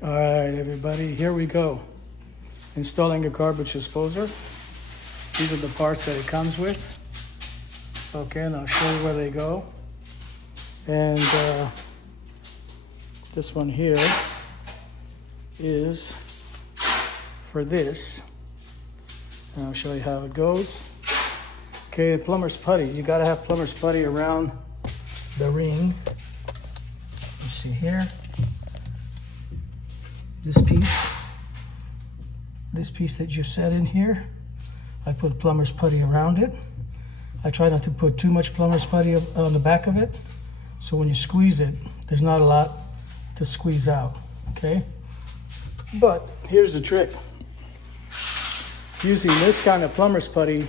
All right, everybody, here we go. Installing a garbage disposer. These are the parts that it comes with. Okay, and I'll show you where they go. And this one here is for this. And I'll show you how it goes. Okay, plumber's putty. You gotta have plumber's putty around the ring. You see here. This piece that you set in here, I put plumber's putty around it. I try not to put too much plumber's putty on the back of it, so when you squeeze it, there's not a lot to squeeze out, okay? But here's the trick. Using this kind of plumber's putty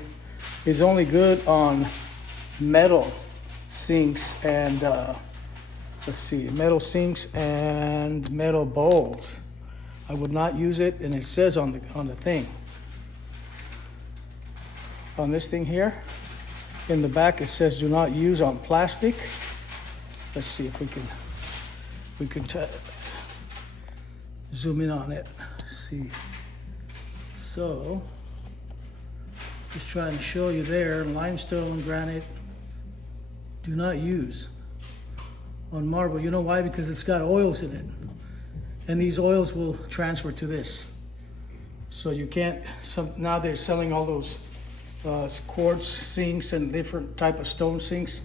is only good on metal sinks and, metal sinks and metal bowls. I would not use it, and it says on the thing. On this thing here, in the back it says do not use on plastic. Let's see if we can zoom in on it. Let's see. So, just trying to show you there, limestone, granite, do not use. On marble, you know why? Because it's got oils in it. And these oils will transfer to this. So you can't, now they're selling all those quartz sinks and different type of stone sinks.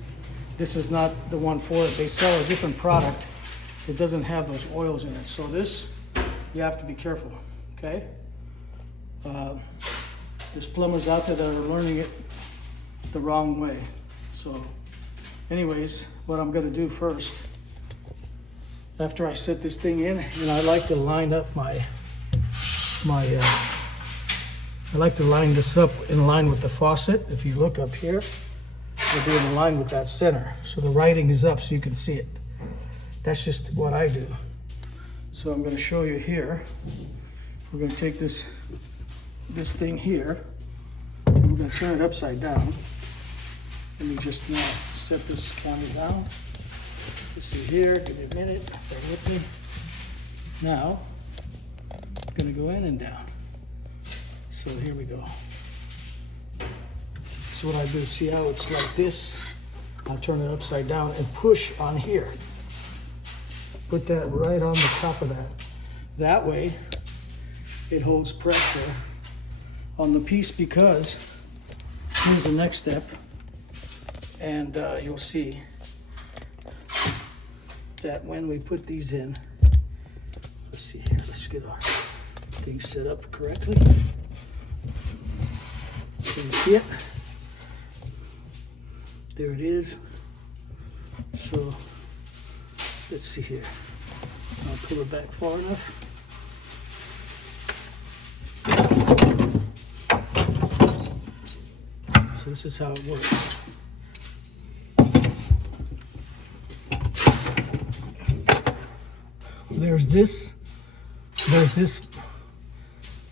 This is not the one for it. They sell a different product. It doesn't have those oils in it. So this, you have to be careful, okay? There's plumbers out there that are learning it the wrong way. So anyways, what I'm gonna do first, after I set this thing in, and I like to line up I like to line this up in line with the faucet. If you look up here, it'll be in line with that center. So the writing is up so you can see it. That's just what I do. So I'm gonna show you here. We're gonna take this thing here, and we're gonna turn it upside down. Let me just now set this camera down. You see here, give me a minute, bear with me. Now, I'm gonna go in and down. So here we go. So what I do, see how it's like this? I'll turn it upside down and push on here. Put that right on the top of that. That way, it holds pressure on the piece, because here's the next step, and you'll see that when we put these in, let's see here, let's get our thing set up correctly. Can you see it? There it is. So let's see here. I'll pull it back far enough. So this is how it works. There's this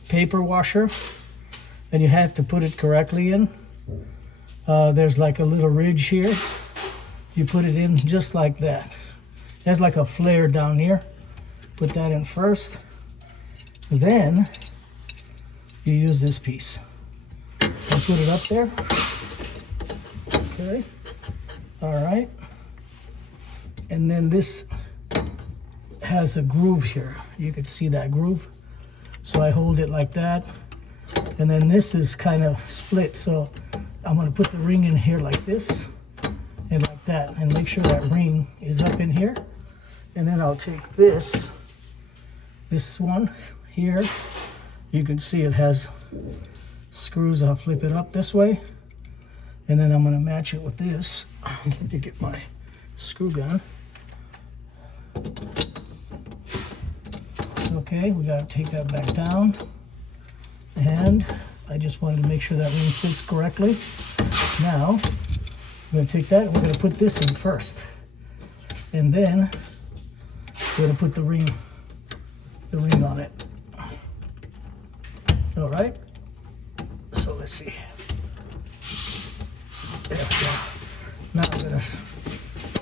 paper washer, and you have to put it correctly in. There's like a little ridge here. You put it in just like that. There's like a flare down here. Put that in first. Then you use this piece and put it up there. Okay. All right. And then this has a groove here. You can see that groove. So I hold it like that. And then this is kind of split. So I'm gonna put the ring in here like this and like that, and make sure that ring is up in here. And then I'll take this one here. You can see it has screws. I'll flip it up this way. And then I'm gonna match it with this. Let me get my screw gun. Okay, we gotta take that back down. And I just wanted to make sure that ring fits correctly. Now, we're gonna take that and we're gonna put this in first. And then we're gonna put the ring on it. All right, so let's see. There we go. Now I'm gonna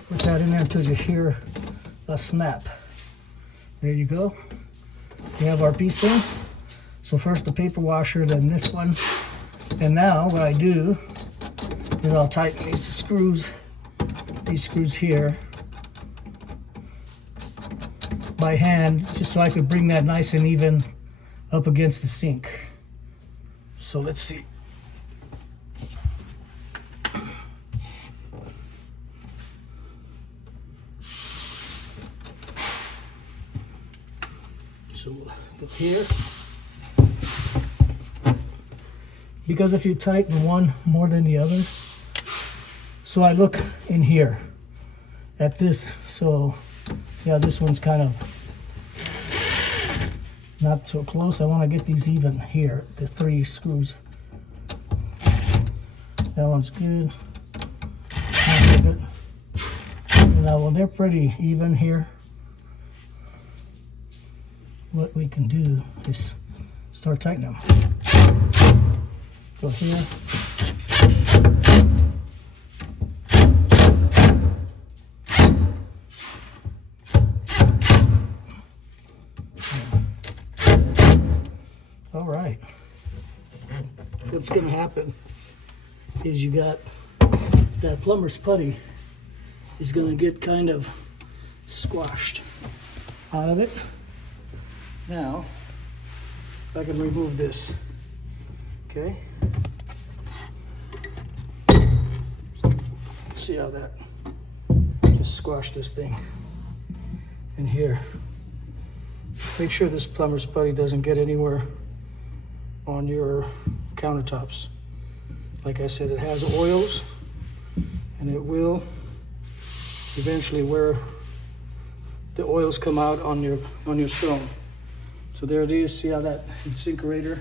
put that in there until you hear a snap. There you go. We have our piece in. So first the paper washer, then this one. And now what I do is I'll tighten these screws here by hand, just so I could bring that nice and even up against the sink. So let's see. So look here. Because if you tighten one more than the other, so I look in here at this, so see how this one's kind of not so close. I want to get these even here, the 3 screws. That one's good. That's good. Now, well, they're pretty even here. What we can do is start tightening them. Go here. All right. What's going to happen is you got that plumber's putty is going to get kind of squashed out of it. Now, I can remove this. Okay. See how that just squashed this thing in here. Make sure this plumber's putty doesn't get anywhere on your countertops. Like I said, it has oils, and it will eventually where the oils come out on your stone. So there it is. See how that InSinkErator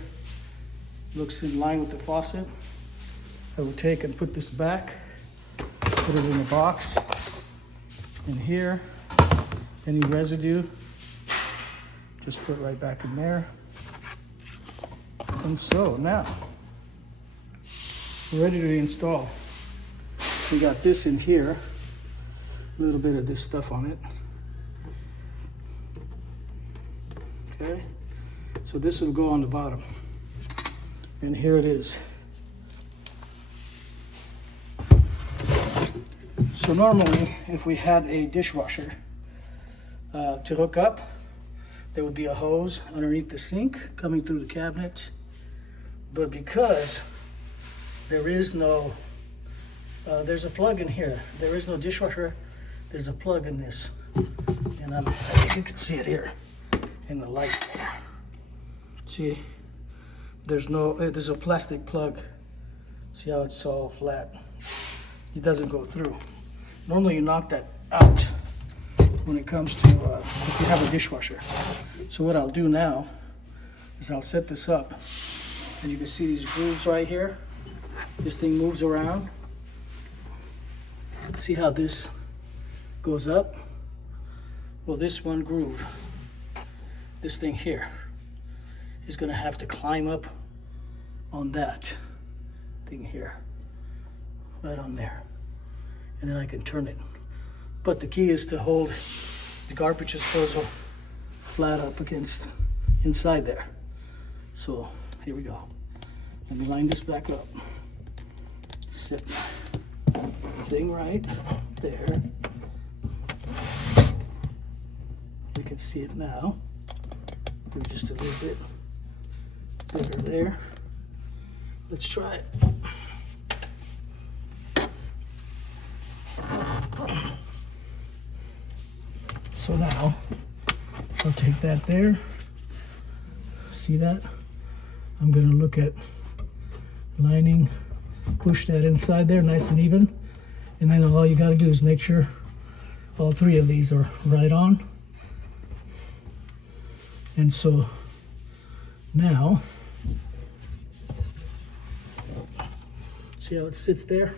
looks in line with the faucet. I will take and put this back, put it in a box. In here, any residue, just put right back in there. And so now, we're ready to install. We got this in here, a little bit of this stuff on it. Okay, so this will go on the bottom. And here it is. So normally, if we had a dishwasher to hook up, there would be a hose underneath the sink coming through the cabinet. But because there is no, there's a plug in here. There is no dishwasher. There's a plug in this. And you can see it here in the light there. See? There's a plastic plug. See how it's all flat? It doesn't go through. Normally you knock that out when it comes to, if you have a dishwasher. So what I'll do now is I'll set this up, and you can see these grooves right here. This thing moves around. See how this goes up? Well, this one groove, this thing here, is gonna have to climb up on that thing here, right on there, and then I can turn it. But the key is to hold the garbage disposal flat up against inside there. So here we go. Let me line this back up. Set my thing right there. You can see it now. Maybe just a little bit bigger there. Let's try it. So now, I'll take that there. See that? I'm gonna look at lining, push that inside there nice and even. And then all you gotta do is make sure all 3 of these are right on. And so now, see how it sits there?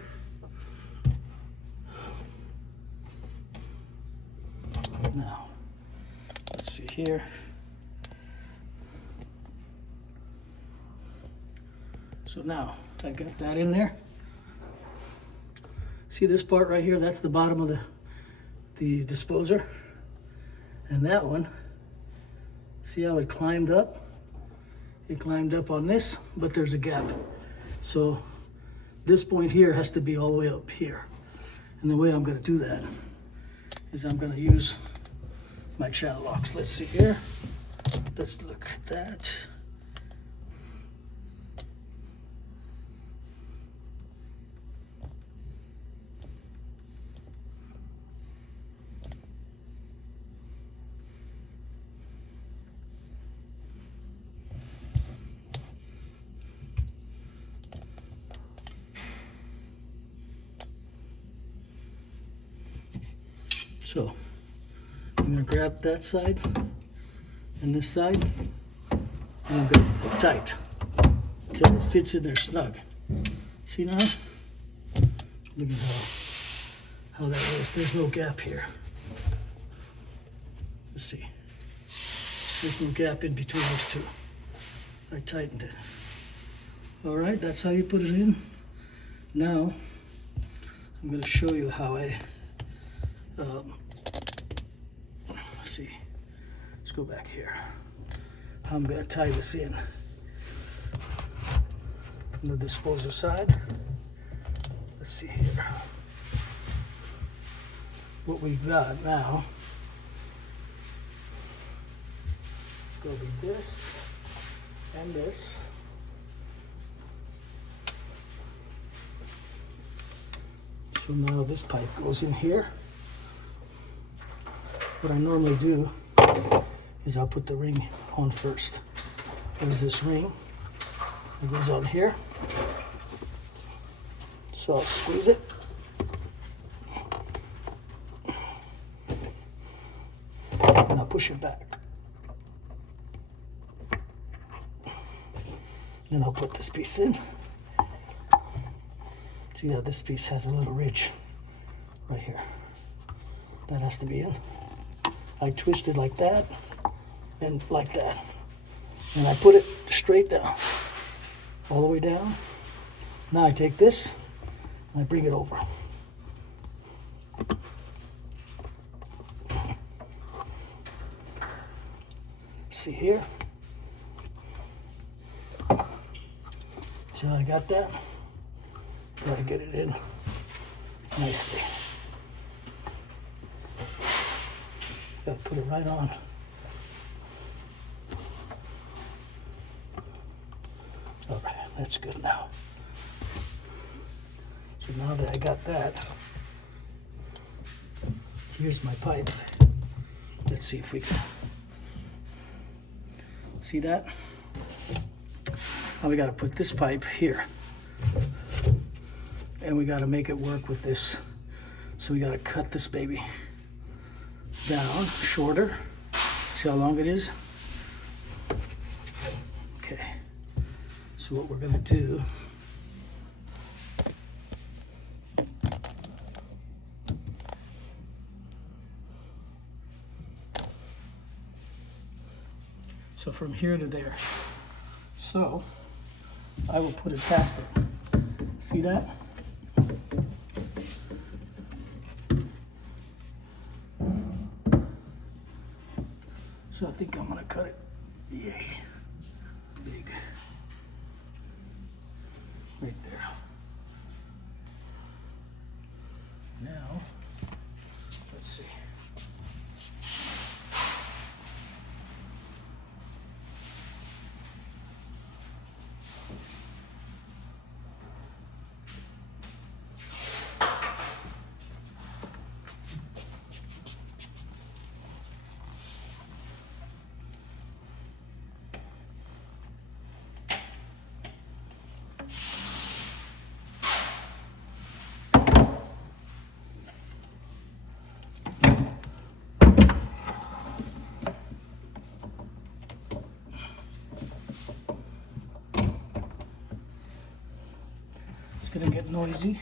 Now, let's see here. So now, I got that in there. See this part right here? That's the bottom of the disposer. And that one See how it climbed up? It climbed up on this, but there's a gap. So this point here has to be all the way up here. And the way I'm gonna do that is I'm gonna use my channel locks. Let's see here. Let's look at that. So I'm gonna grab that side and this side, and I'm gonna put it tight until it fits in there snug. See now? Look at how that is. There's no gap here. Let's see. There's no gap in between these two. I tightened it. All right, that's how you put it in. Now I'm gonna show you how I let's see, let's go back here. How I'm gonna tie this in from the disposer side. Let's see here. What we've got now is gonna be this and this. So now this pipe goes in here. What I normally do is I'll put the ring on first. There's this ring that goes on here. So I'll squeeze it. And I'll push it back. Then I'll put this piece in. See how this piece has a little ridge right here. That has to be in. I twist it like that and like that. And I put it straight down, all the way down. Now I take this and I bring it over. See here? See how I got that? Try to get it in nicely. Gotta put it right on. All right, that's good now. So now that I got that, here's my pipe. Let's see if we can see that. Now we gotta put this pipe here. And we gotta make it work with this. So we gotta cut this baby down shorter. See how long it is? Okay. So what we're gonna do, so from here to there. So I will put it past it. See that? So I think I'm gonna cut it, yay, big, right there. Now, let's see. It's gonna get noisy.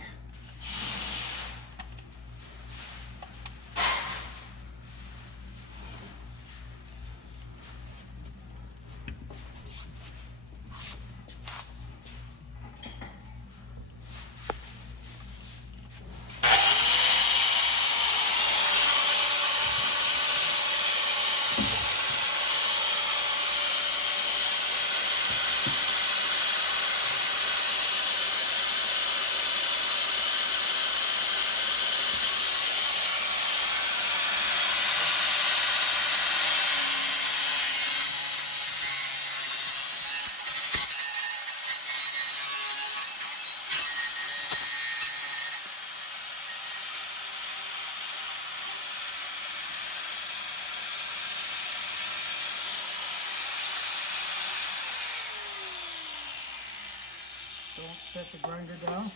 Don't set the grinder down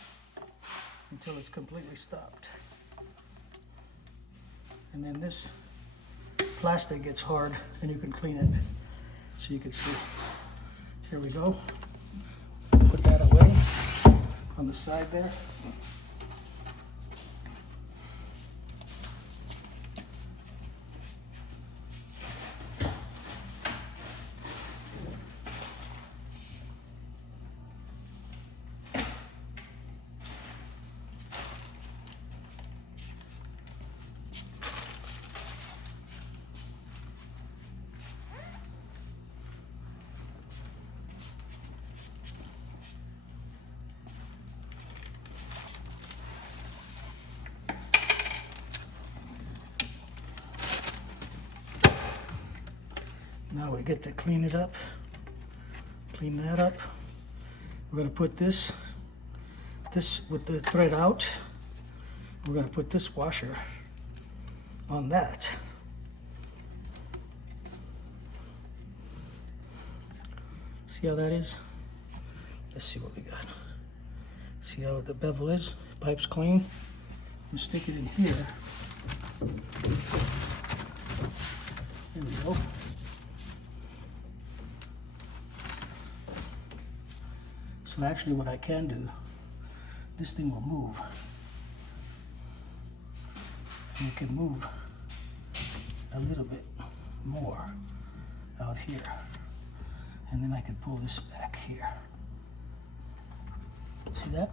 until it's completely stopped. And then this plastic gets hard and you can clean it. So you can see, here we go. Put that away on the side there. Now we get to clean it up, clean that up. We're gonna put this with the thread out. We're gonna put this washer on that. See how that is? Let's see what we got. See how the bevel is? Pipe's clean. And stick it in here. There we go. So actually what I can do, this thing will move. And it can move a little bit more out here. And then I can pull this back here. See that?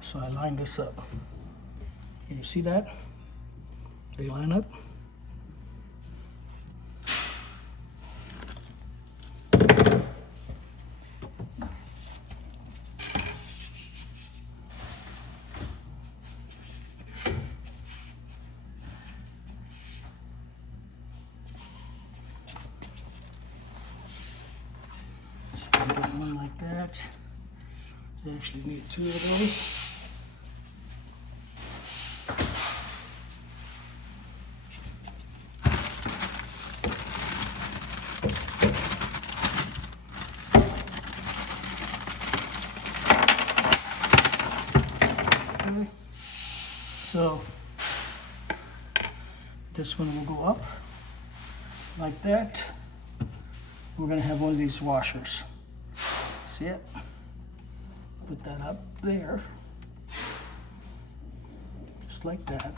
So I line this up. Can you see that? They line up. Get one like that. You actually need 2 of those. Okay. So this one will go up like that. We're going to have one of these washers. See it? Put that up there, just like that.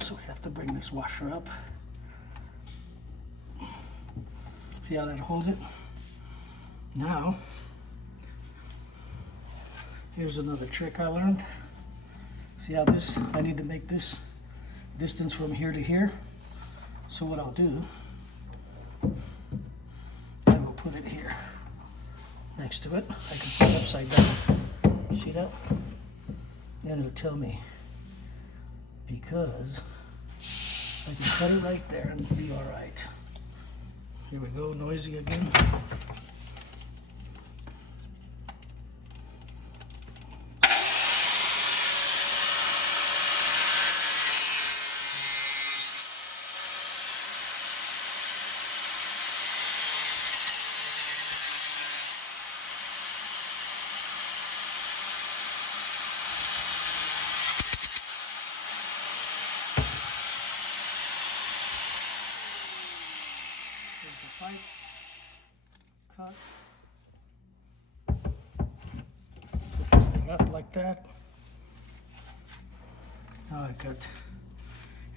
So we have to bring this washer up. See how that holds it? Now, here's another trick I learned. See how this, I need to make this distance from here to here. So what I'll do, I will put it here next to it. I can put it upside down. See that? Then it'll tell me, because I can cut it right there and be all right. Here we go, noisy again. Pipe, cut, put this thing up like that. Now I cut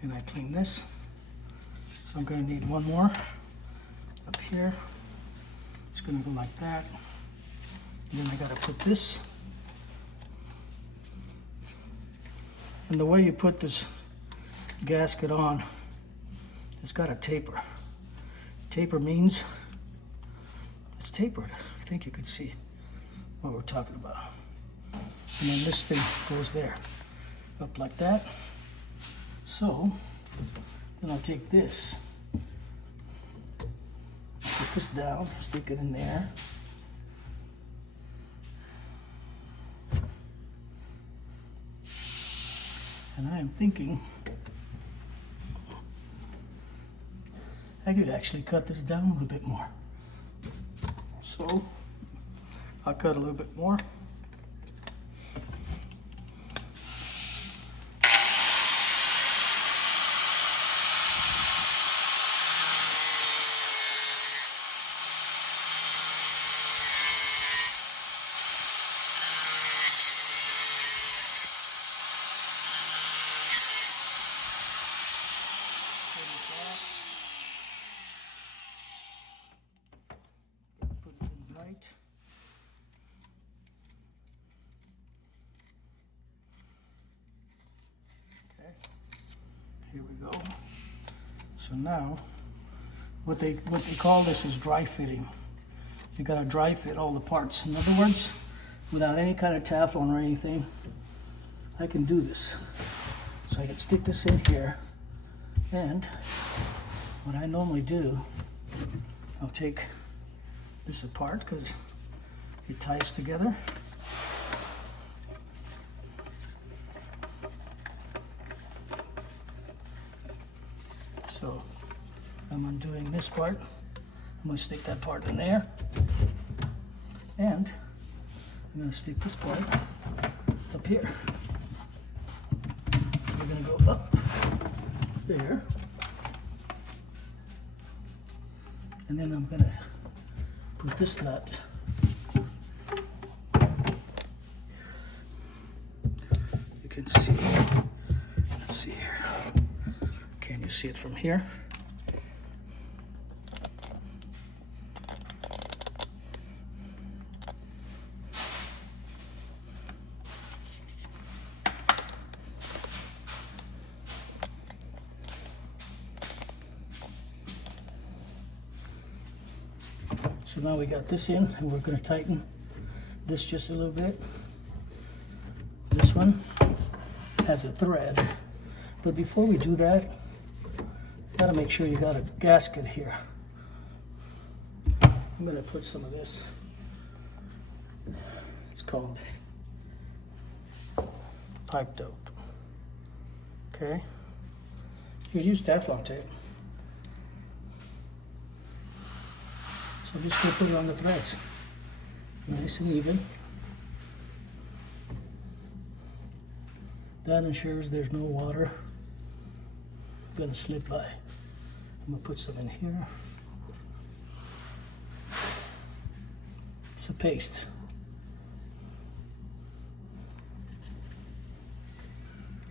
and I clean this. So I'm going to need one more up here. It's going to go like that. And then I got to put this. And the way you put this gasket on, it's got a taper. Taper means it's tapered. I think you can see what we're talking about. And then this thing goes there, up like that. So then I'll take this, put this down, stick it in there. And I am thinking I could actually cut this down a little bit more. So I'll cut a little bit more. Put it in right. Okay, here we go. So now, what they call this is dry fitting. You gotta dry fit all the parts. In other words, without any kind of Teflon or anything, I can do this. So I can stick this in here, and what I normally do, I'll take this apart because it ties together. So I'm undoing this part. I'm going to stick that part in there, and I'm going to stick this part up here. So we're going to go up there, and then I'm going to put this nut. You can see, let's see here. Can you see it from here? So now we got this in, and we're going to tighten this just a little bit. This one has a thread, but before we do that, you got to make sure you got a gasket here. I'm going to put some of this. It's called pipe dope. Okay, you use Teflon tape. So I'm just going to put it on the threads, nice and even. That ensures there's no water going to slip by. I'm going to put some in here. It's a paste.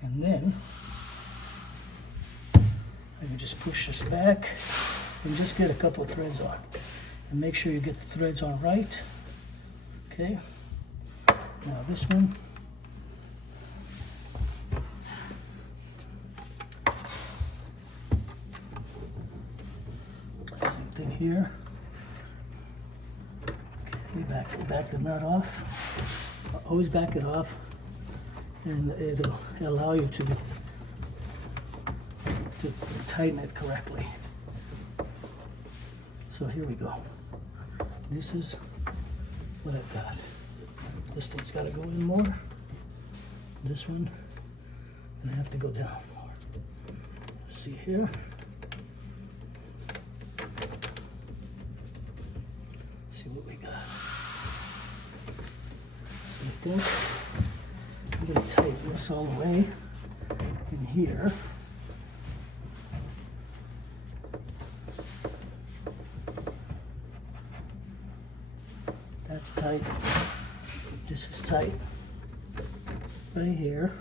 And then I can just push this back and just get a couple of threads on. And make sure you get the threads on right. Okay. Now this one. Same thing here. Okay, back the nut off. Always back it off, and it'll allow you to tighten it correctly. So here we go. This is what I've got. This thing's got to go in more. This one, and I have to go down more. See here. See what we got. So I think I'm going to tighten this all the way in here. That's tight. This is tight right here.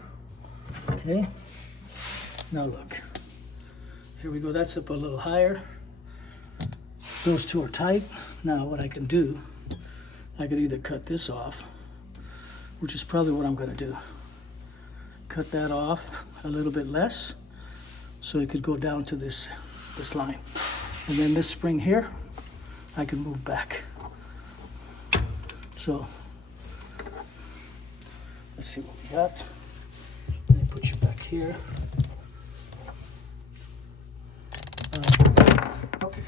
Okay. Now look. Here we go. That's up a little higher. Those two are tight. Now what I can do, I could either cut this off, which is probably what I'm going to do. Cut that off a little bit less, so it could go down to this line. And then this spring here, I can move back. So, let's see what we got. Let me put you back here. Okay.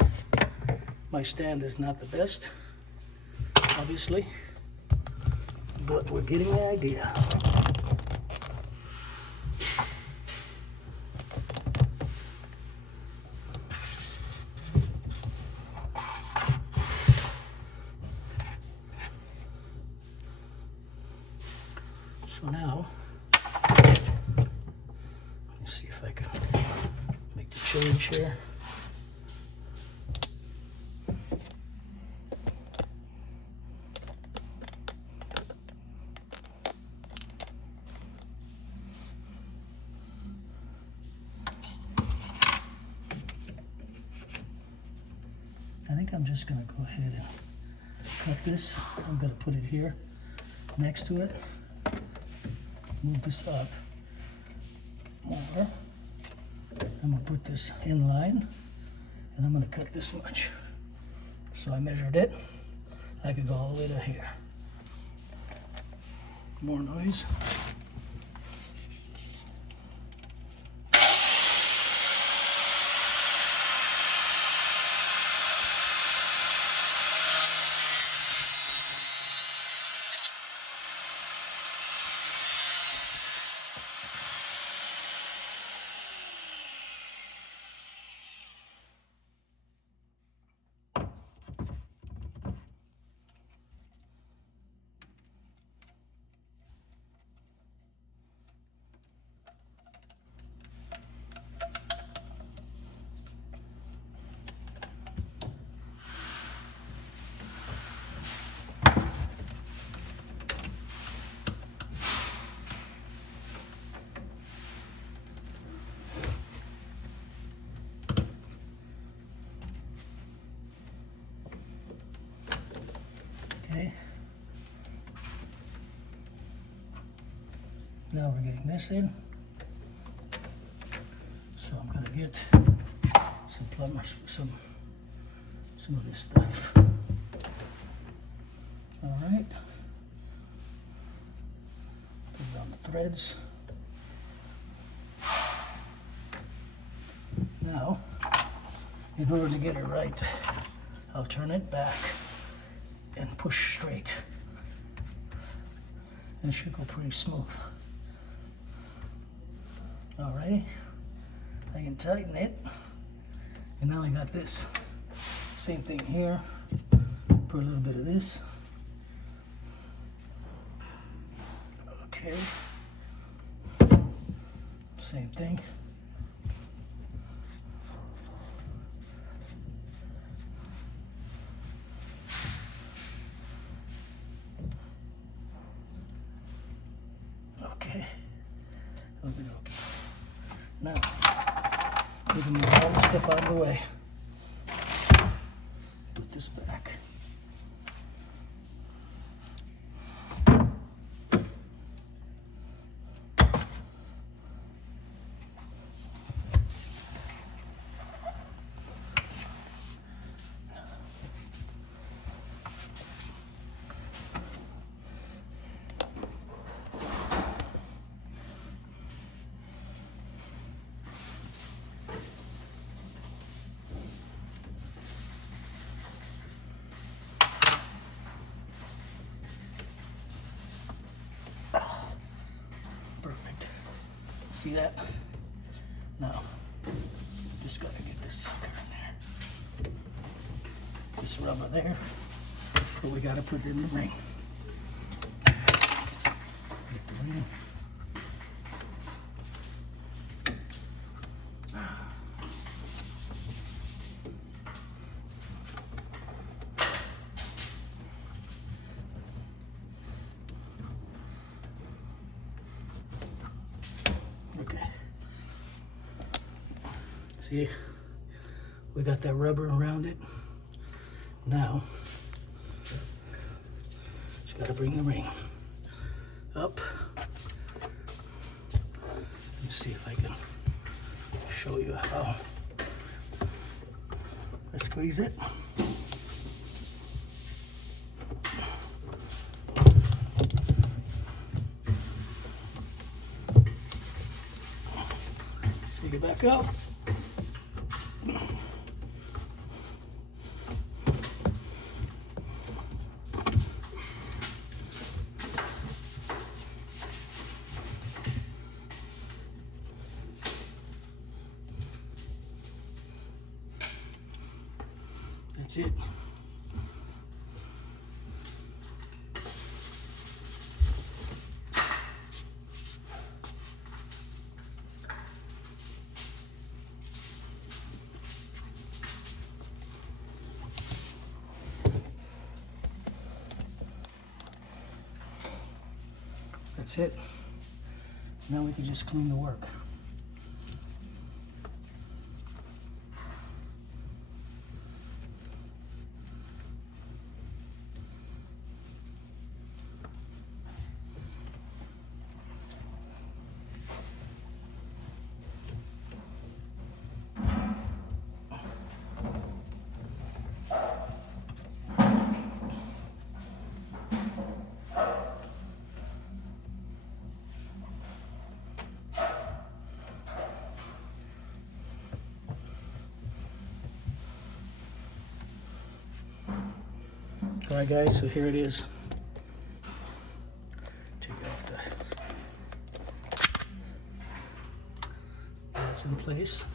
My stand is not the best, obviously, but we're getting the idea. So now, let me see if I can make the change here. I think I'm just gonna go ahead and cut this. I'm gonna put it here next to it. Move this up more. I'm gonna put this in line and I'm gonna cut this much. So I measured it. I could go all the way to here. More noise. Okay. Now we're getting this in. So I'm gonna get some plumbers, some of this stuff. All right. Put it on the threads. Now, in order to get it right, I'll turn it back and push straight. And it should go pretty smooth. Alrighty, I can tighten it. And now I got this. Same thing here. Put a little bit of this. Okay. Same thing. Okay. Okay. Now, we can move all the stuff out of the way. Put this back. Perfect. See that? Now, just gotta get this sucker in there. This rubber there. But we gotta put it in the ring. Get the ring. Okay. See, we got that rubber around it. Now, just gotta bring the ring up. Let me see if I can show you how. Let's squeeze it. Take it back up. That's it. That's it. Now we can just clean the work. All right, guys, so here it is. Take off this. That's in place.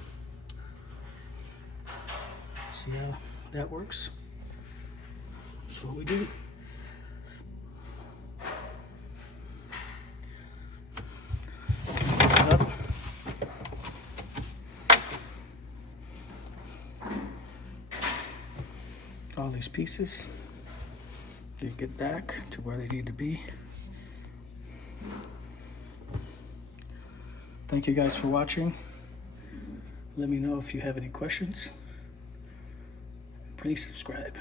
See how that works? That's what we do. Clean this up. All these pieces. You get back to where they need to be. Thank you guys for watching. Let me know if you have any questions. Please subscribe.